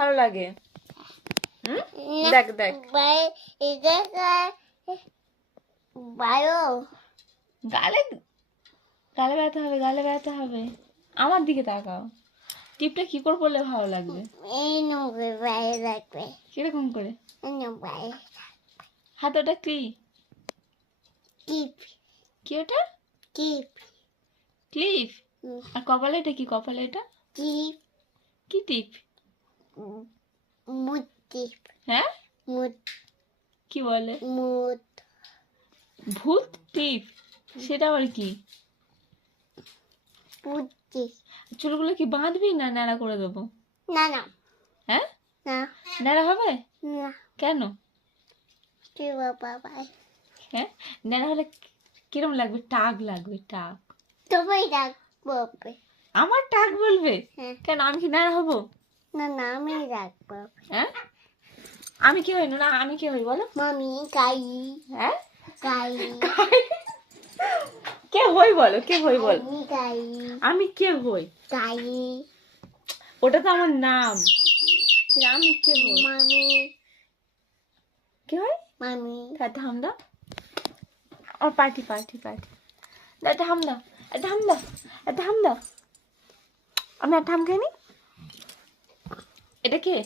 ভালো লাগে? দেখ দেখ গালে গালে ব্যথা হবে, গালে ব্যথা হবে। আমার দিকে তাকাও। টিপটা কি করে পড়লে ভালো লাগবে? কিরকম করে? হাত ওটা কি? কি ওটা? ক্লিপ। আর কপালে এটা কি? কপালে এটা কি টিপ? হ্যাঁ কি বলে? ভূত টিপ? সেটা আবার কি? চুলগুলো কি বাঁধবি না ন্যাড়া করে দেবো? হ্যাঁ ন্যাড়া হবে কেন? হ্যাঁ ন্যাড়া হলে কিরম লাগবে? টাক লাগবে, টাক। আমার টাক বলবে? কেন আমি কি ন্যাড়া হবো? হ্যাঁ আমি কি হই না? আমি কি হই বলো? হ্যাঁ কে হই বলো? কে হই বলো? আমি কে হই? ওটা তো আমার নাম। আমি কে হই? কে হই? এটা হাম দাও। और पार्टी पार्टी पार्टी এটা হাম দাও, এটা হাম দাও, এটা হাম দাও। আমি একটা হাম খাইনি। এটা কে?